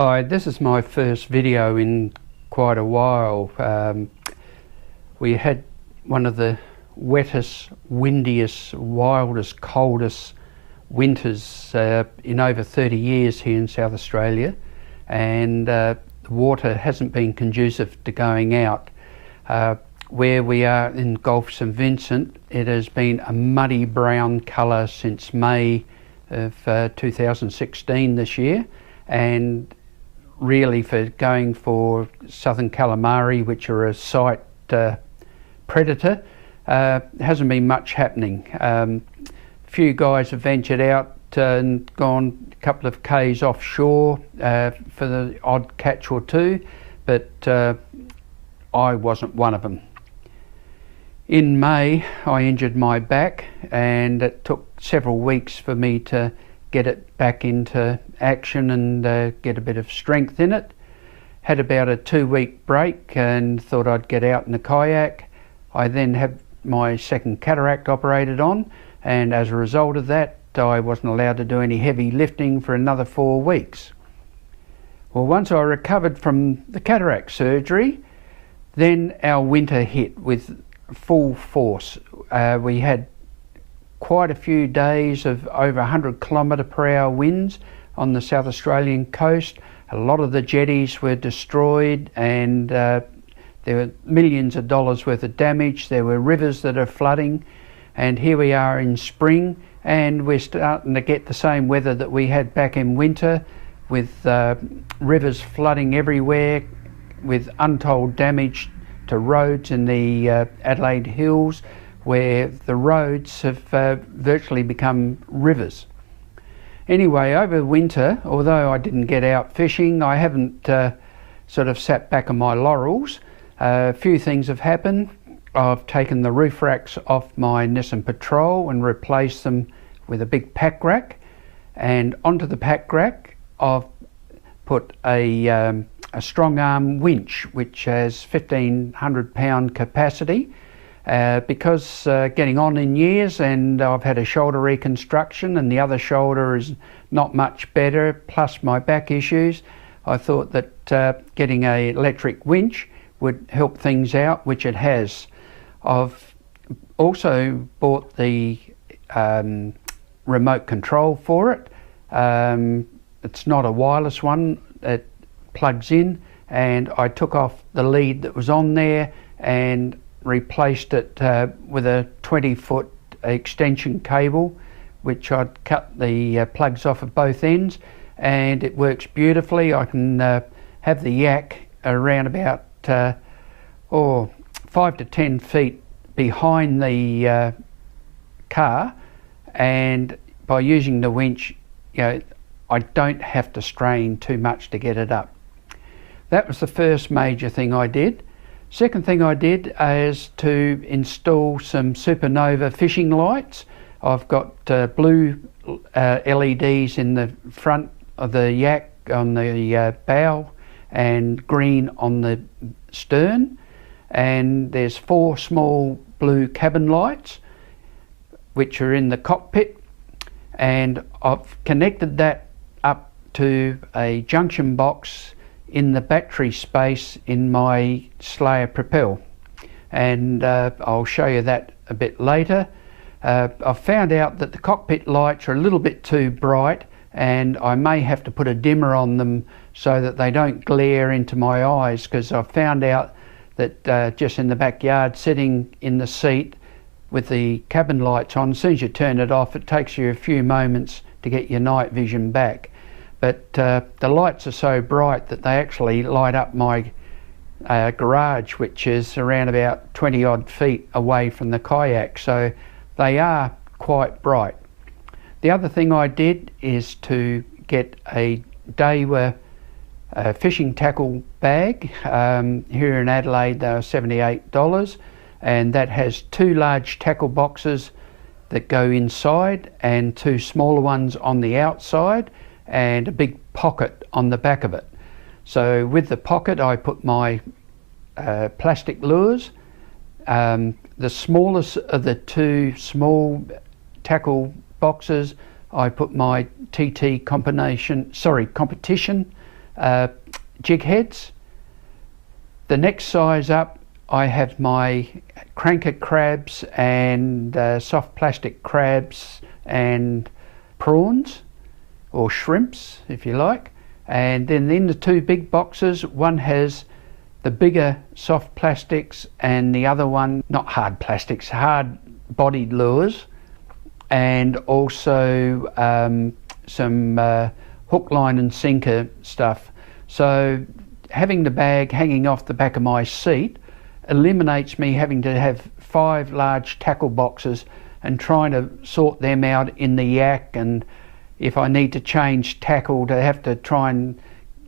Hi, this is my first video in quite a while. We had one of the wettest, windiest, wildest, coldest winters in over 30 years here in South Australia, and the water hasn't been conducive to going out. Where we are in Gulf St Vincent, it has been a muddy brown colour since May of 2016 this year, and really for going for southern calamari, which are a sight predator, hasn't been much happening. A few guys have ventured out and gone a couple of k's offshore for the odd catch or two, but I wasn't one of them. In May I injured my back, and it took several weeks for me to get it back into action and get a bit of strength in it. Had about a 2-week break and thought I'd get out in the kayak. I then had my second cataract operated on, and as a result of that I wasn't allowed to do any heavy lifting for another 4 weeks. Well, once I recovered from the cataract surgery, then our winter hit with full force. We had quite a few days of over 100km/h winds on the South Australian coast. A lot of the jetties were destroyed, and there were millions of dollars worth of damage. There were rivers that are flooding, and here we are in spring and we're starting to get the same weather that we had back in winter, with rivers flooding everywhere, with untold damage to roads in the Adelaide Hills, where the roads have virtually become rivers. Anyway, over winter, although I didn't get out fishing, I haven't sort of sat back on my laurels. A few things have happened. I've taken the roof racks off my Nissan Patrol and replaced them with a big pack rack, and onto the pack rack I've put a strong arm winch which has 1,500 pound capacity. Because getting on in years, and I've had a shoulder reconstruction and the other shoulder is not much better, plus my back issues, I thought that getting an electric winch would help things out, which it has. I've also bought the remote control for it. It's not a wireless one, it plugs in, and I took off the lead that was on there and replaced it with a 20-foot extension cable, which I'd cut the plugs off at both ends, and it works beautifully. I can have the yak around about 5 to 10 feet behind the car, and by using the winch, I don't have to strain too much to get it up. That was the first major thing I did. Second thing I did is to install some SupaNova fishing lights. I've got blue LEDs in the front of the yak on the bow and green on the stern, and there's 4 small blue cabin lights which are in the cockpit, and I've connected that up to a junction box in the battery space in my Slayer Propel, and I'll show you that a bit later. I've found out that the cockpit lights are a little bit too bright, and I may have to put a dimmer on them so that they don't glare into my eyes, because I've found out that just in the backyard, sitting in the seat with the cabin lights on, as soon as you turn it off, it takes you a few moments to get your night vision back. But the lights are so bright that they actually light up my garage, which is around about 20 odd feet away from the kayak, so they are quite bright. The other thing I did is to get a Daiwa fishing tackle bag. Here in Adelaide they are $78, and that has 2 large tackle boxes that go inside and 2 smaller ones on the outside, and a big pocket on the back of it. So with the pocket I put my plastic lures. The smallest of the 2 small tackle boxes I put my TT competition jig heads. The next size up, I have my cranker crabs and soft plastic crabs and prawns, or shrimps if you like. And then in the two big boxes, one has the bigger soft plastics and the other one, not hard plastics, hard bodied lures, and also some hook, line and sinker stuff. So having the bag hanging off the back of my seat eliminates me having to have 5 large tackle boxes and trying to sort them out in the yak, and if I need to change tackle, to have to try and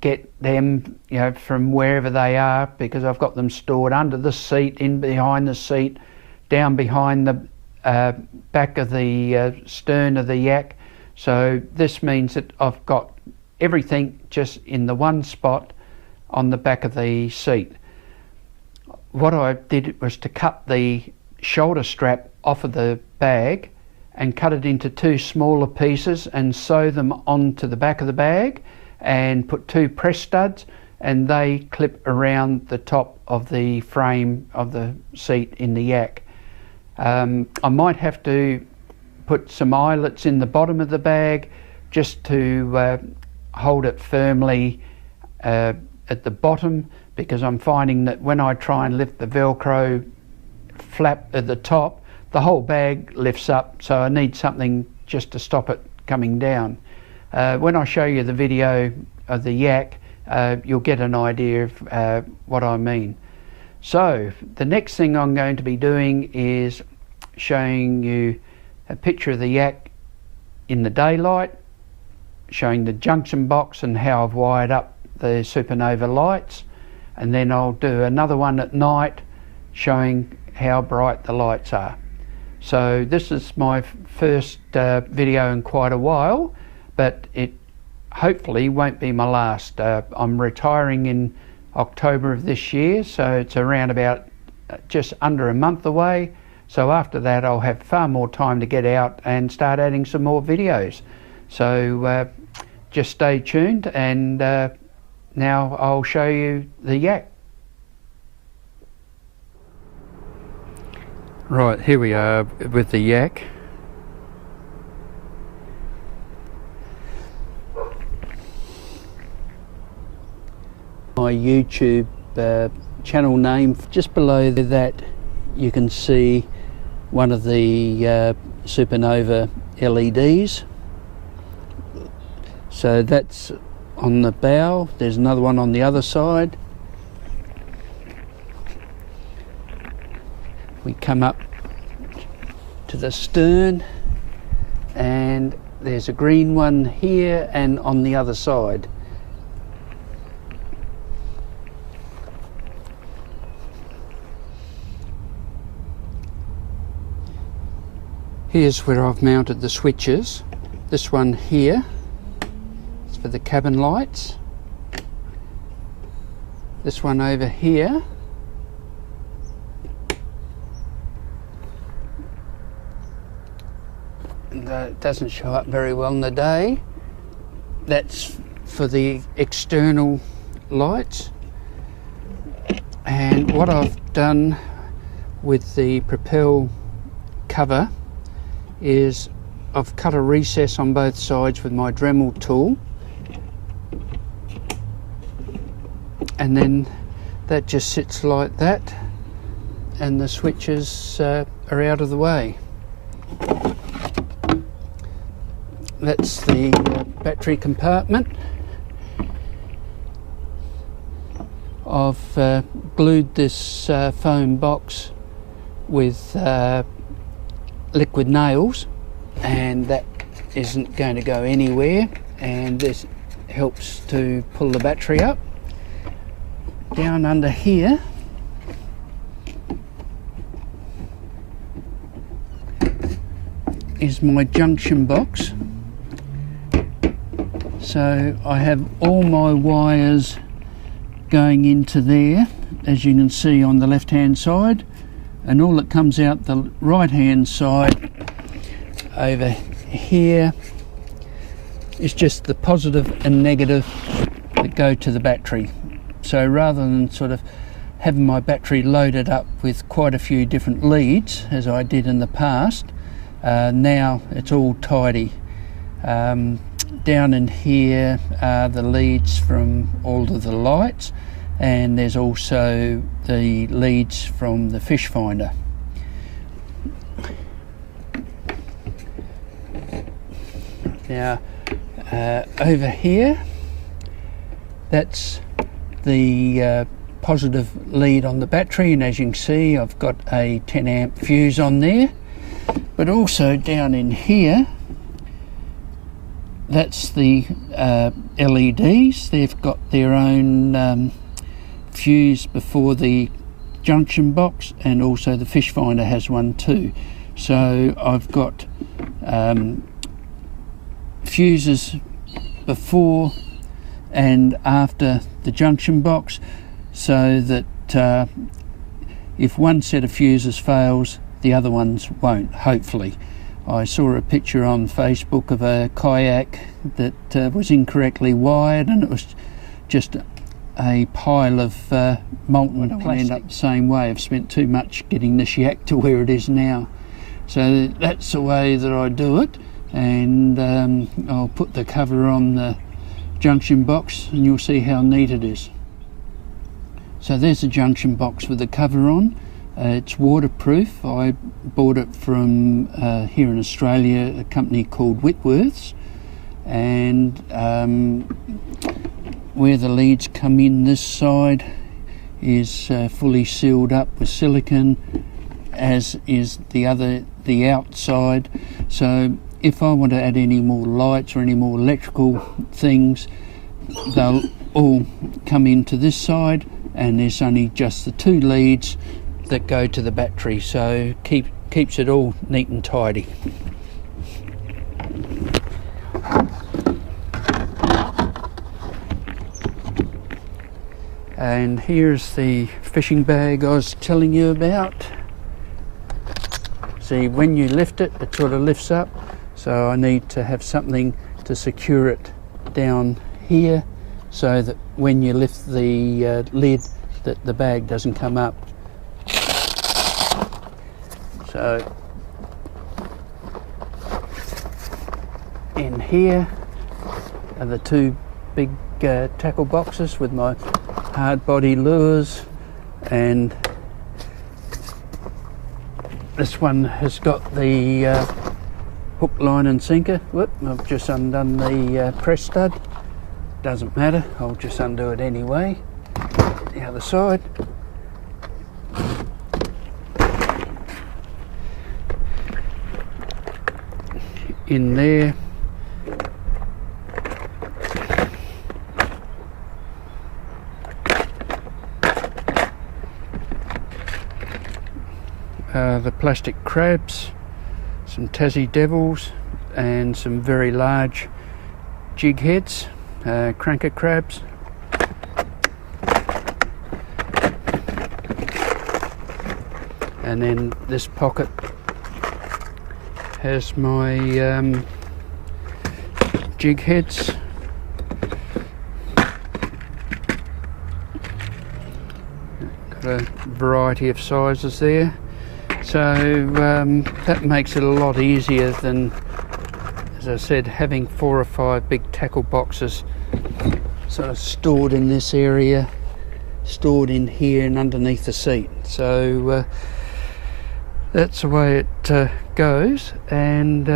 get them, you know, from wherever they are, because I've got them stored under the seat, in behind the seat, down behind the back of the stern of the yak. So this means that I've got everything just in the one spot on the back of the seat. What I did was to cut the shoulder strap off of the bag and cut it into 2 smaller pieces and sew them onto the back of the bag, and put 2 press studs, and they clip around the top of the frame of the seat in the yak. I might have to put some eyelets in the bottom of the bag just to hold it firmly at the bottom, because I'm finding that when I try and lift the Velcro flap at the top, the whole bag lifts up, so I need something just to stop it coming down. When I show you the video of the yak, you'll get an idea of what I mean. So the next thing I'm going to be doing is showing you a picture of the yak in the daylight, showing the junction box and how I've wired up the SupaNova lights, and then I'll do another one at night showing how bright the lights are. So this is my first video in quite a while, but it hopefully won't be my last. I'm retiring in October of this year, so it's around about just under a month away. So after that I'll have far more time to get out and start adding some more videos. So just stay tuned, and now I'll show you the yak. Right, here we are with the yak. My YouTube channel name, just below that you can see one of the SupaNova LEDs. So that's on the bow. There's another one on the other side. We come up to the stern, and there's a green one here and on the other side. Here's where I've mounted the switches. This one here is for the cabin lights. This one over here that doesn't show up very well in the day. That's for the external lights. And what I've done with the Propel cover is I've cut a recess on both sides with my Dremel tool, and then that just sits like that, and the switches are out of the way. That's the battery compartment. I've glued this foam box with liquid nails, and that isn't going to go anywhere, and this helps to pull the battery up. Down under here is my junction box. So I have all my wires going into there, as you can see on the left hand side, and all that comes out the right hand side over here is just the positive and negative that go to the battery. So rather than sort of having my battery loaded up with quite a few different leads as I did in the past, now it's all tidy. Down in here are the leads from all of the lights, and there's also the leads from the fish finder. Now over here, that's the positive lead on the battery, and as you can see I've got a 10 amp fuse on there. But also down in here, that's the LEDs. They've got their own fuse before the junction box, and also the fish finder has one too. So I've got fuses before and after the junction box, so that if one set of fuses fails, the other ones won't, hopefully. I saw a picture on Facebook of a kayak that was incorrectly wired, and it was just a pile of molten plastic. I'll end up the same way. I've spent too much getting this yak to where it is now. So that's the way that I do it, and I'll put the cover on the junction box and you'll see how neat it is. So there's the junction box with the cover on. It's waterproof. I bought it from here in Australia, a company called Whitworth's, and where the leads come in this side is fully sealed up with silicone, as is the outside. So if I want to add any more lights or any more electrical things, they'll all come into this side, and there's only just the two leads that go to the battery, so keeps it all neat and tidy. And here's the fishing bag I was telling you about. See, when you lift it, it sort of lifts up, so I need to have something to secure it down here, so that when you lift the lid, that the bag doesn't come up. So in here are the two big tackle boxes with my hard body lures, and this one has got the hook, line and sinker. Whoop, I've just undone the press stud. Doesn't matter, I'll just undo it anyway. The other side. In there the plastic crabs, some Tassie devils, and some very large jig heads, cranker crabs. And then this pocket has my jig heads. Got a variety of sizes there. So that makes it a lot easier than, as I said, having 4 or 5 big tackle boxes sort of stored in this area, stored in here and underneath the seat. So that's the way it goes, and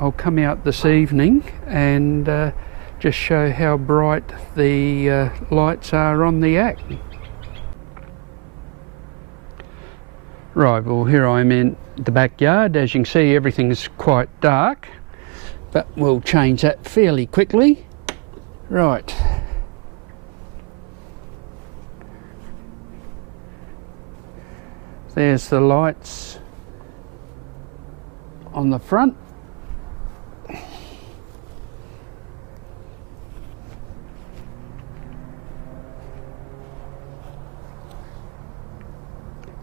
I'll come out this evening and just show how bright the lights are on the yak. Right, well here I'm in the backyard. As you can see, everything's quite dark, but we'll change that fairly quickly. Right. There's the lights on the front.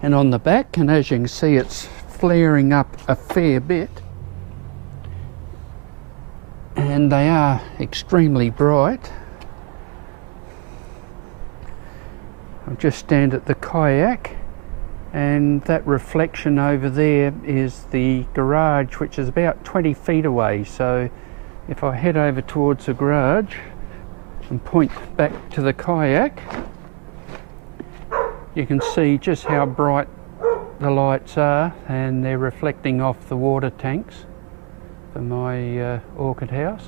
And on the back, and as you can see, it's flaring up a fair bit. And they are extremely bright. I'll just stand at the kayak, and that reflection over there is the garage, which is about 20 feet away. So if I head over towards the garage and point back to the kayak, you can see just how bright the lights are, and they're reflecting off the water tanks for my orchid house.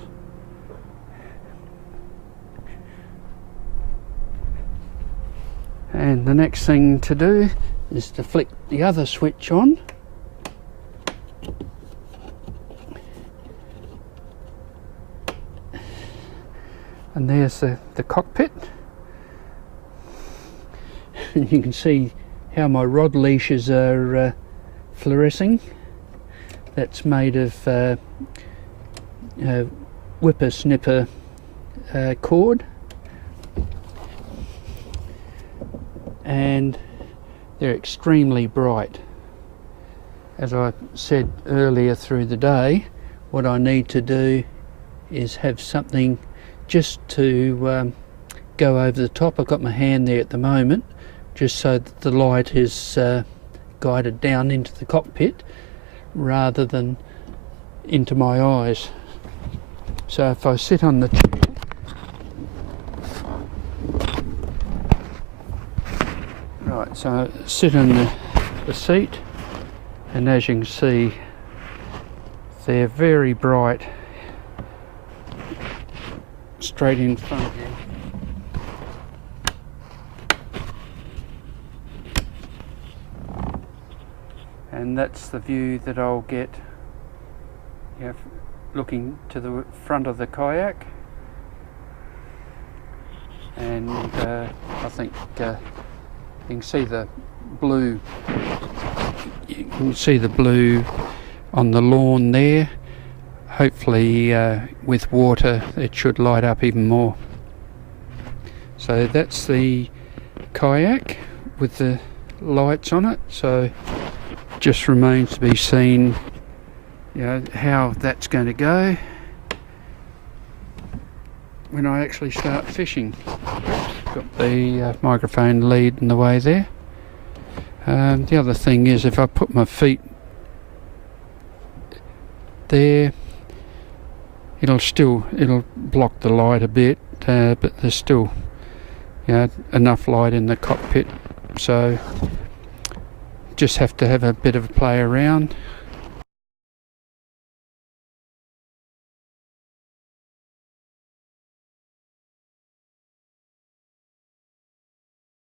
And the next thing to do is to flick the other switch on. And there's the cockpit. And you can see how my rod leashes are fluorescing. That's made of whippersnipper cord. And they're extremely bright. As I said earlier through the day, what I need to do is have something just to go over the top. I've got my hand there at the moment, just so that the light is guided down into the cockpit rather than into my eyes. So if I sit on the chair, right, so I sit on the seat, and as you can see, they're very bright straight in front of you. And that's the view that I'll get, looking to the front of the kayak. And I think you can see the blue. You can see the blue on the lawn there. Hopefully with water it should light up even more. So that's the kayak with the lights on it. So just remains to be seen, how that's going to go when I actually start fishing. Got the microphone lead in the way there. The other thing is, if I put my feet there, it'll block the light a bit, but there's still enough light in the cockpit, so just have to have a bit of a play around.